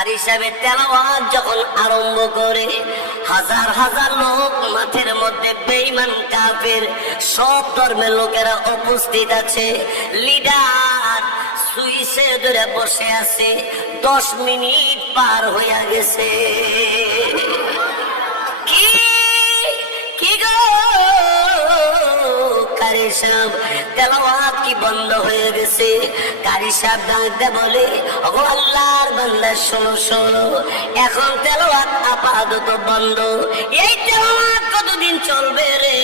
কারি সাহেবের তেলাওয়াত যখন আরম্ভ করে, হাজার হাজার লোক মাঠের মধ্যে বেঈমান কাফের সব ধর্মের লোকেরা উপস্থিত আছে। লিডার সুইচে ধরে বসে আছে। 10 মিনিট পার হয়ে গেছে। কি গো কারি সাহেব, তেলাওয়াত কি বন্ধ হয়ে গেছে? কারি সাহেব ডাকতে বলে, ও আল্লাহর বান্দা শোনো শোনো, এখন তেলাওয়াত আপাতত বন্ধ। এই তেলাওয়াত কতদিন চলবে রে?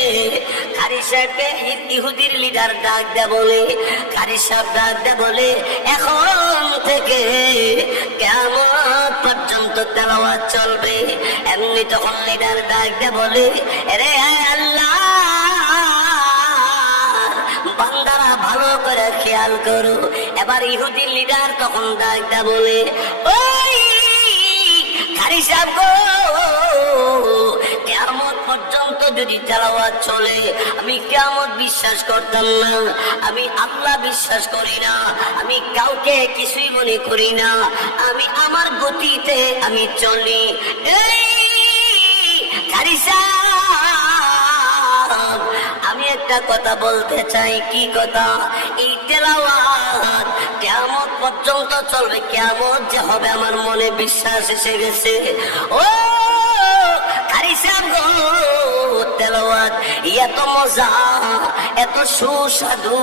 কারি সাহেবকে ইহুদির লিডার ডাকতে বলে, কারি সাহেব ডাকতে বলে, এখন থেকে কিয়ামত পর্যন্ত তেলাওয়াত চলবে। এমনি তখন লিডার ডাকতে বলে, রে আল্লাহ বান্দারা ভালো করে খেয়াল করো। এবার ইহুদি লিডার তখন ডাকতে বলে, ওই কারি সাহেব গো, কিয়ামত পর্যন্ত যদি তেলাওয়াত চলে, আমি কিয়ামত বিশ্বাস করতাম না, আমি আল্লাহ বিশ্বাস করি না, আমি কাউকে কিছুই মনে করি না, আমি আমার গতিতে আমি চলি। এই কারি সাহেব, আমি একটা কথা বলতে চাই। কি কথা? এই তেলাওয়াত কিয়ামত পর্যন্ত চলবে, কিয়ামত যে হবে আমার মনে বিশ্বাস এসে গেছে। ও কারি সাহেব গো, তেলাওয়াত এত মজা, এত সুস্বাদু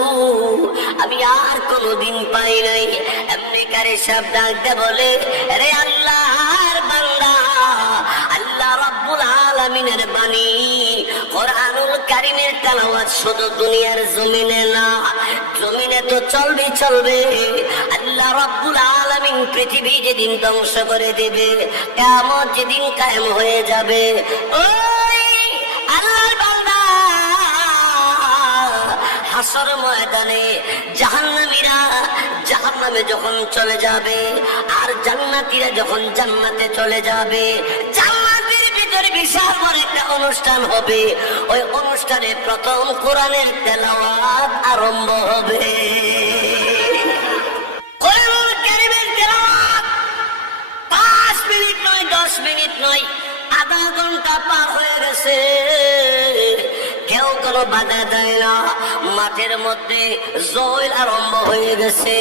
আমি আর কোনোদিন পাই নাই। এমনি কারি সাহেব ডাকতে বলে, রে আল্লাহর বান্দা, আল্লাহ রাব্বুল আলামিনের বাণী কোরআনুল কারীমের তেলাওয়াত শুধু দুনিয়ার জমিনে না, জমিনে তো চলবে চলবে। আল্লাহ রাব্বুল আলামিন পৃথিবী যেদিন ধ্বংস করে দেবে, কিয়ামত যেদিন কায়েম হয়ে যাবে, ওই আল্লাহর বান্দা হাসর ময়দানে জাহান্নামীরা জাহান্নামে যখন চলে যাবে, আর জান্নাতীরা যখন জান্নাতে চলে যাবে, জান্নাতের ভিতরে বিশাল বড় একটা অনুষ্ঠান হবে। ওই অনুষ্ঠানে প্রথম কোরআনের তেলাওয়াত আরম্ভ হবে। কোরআনুল কারীমের তেলাওয়াত 5 মিনিট নয়, 10 মিনিট নয়, আধা ঘন্টা পার হয়ে গেছে। কেউ কোনো বাধা দেয় না। মাঠের মধ্যে জয় আরম্ভ হয়ে গেছে।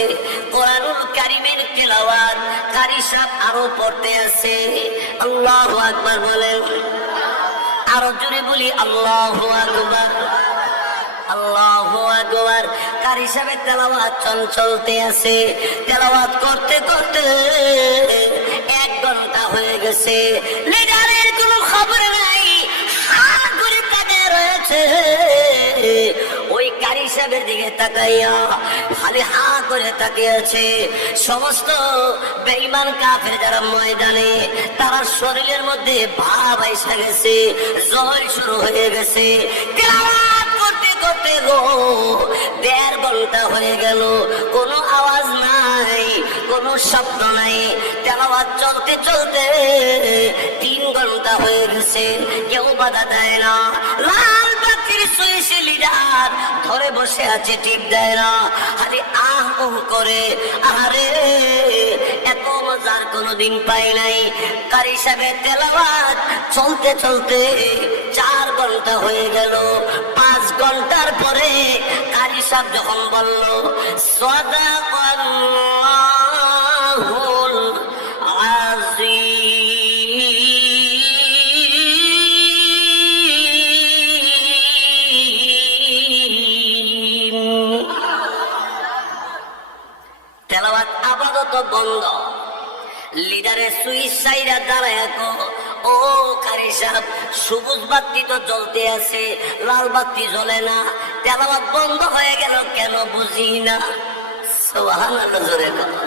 কোরআনুল কারীমের তেলাওয়াত কারি সাহেব আরো পড়তে আছে। আল্লাহু আকবার বলেন, আরো জোরে বলি আল্লাহু আকবার, আল্লাহু আকবার। কারি সাহেবের তেলাওয়াত চলতে আছে। তেলাওয়াত করতে করতে 1 ঘন্টা হয়ে গেছে। লিডারের কোনো খবর নাই, হা করে তাকিয়ে রয়েছে। ওই কারি সাহেবের দিকে তাকাইয়া খালি হা করে তাকিয়ে আছে। সমস্ত বেঈমান কাফের যারা ময়দানে, তারা শরীরের মধ্যে ভাব এসে গেছে, জয় শুরু হয়ে গেছে। তেলাওয়াত করতে করতে গো 1.5 ঘন্টা হয়ে গেল, কোনো আওয়াজ নাই, কোনো শব্দ নাই। তেলাওয়াত চলতে চলতে 3 ঘন্টা হয়ে গেছে, কেউ বাধা দেয় না। লাল বাতির সুইচে লিডার ধরে বসে আছে, টিপ দেয় না, খালি আহ উহ করে। আরে এত মজার কোনোদিন পাই নাই। কারি সাহেবের তেলাওয়াত চলতে চলতে 4 ঘন্টা হয়ে গেল। 5 ঘন্টার পরে কারি সাহেব যখন বলল, সাদাকাল্লাহুল আযীম, তেলাওয়াত আপাতত বন্ধ। লিডারের সুইচ সাইরা দাঁড়ায়, ও কারি সাহেব, সবুজ বাতি তো জ্বলতে আছে, লাল বাতি জ্বলে না, তেলাওয়াত বন্ধ হয়ে গেল কেন বুঝি না। সুবহানাল্লাহ, জোরে কথা।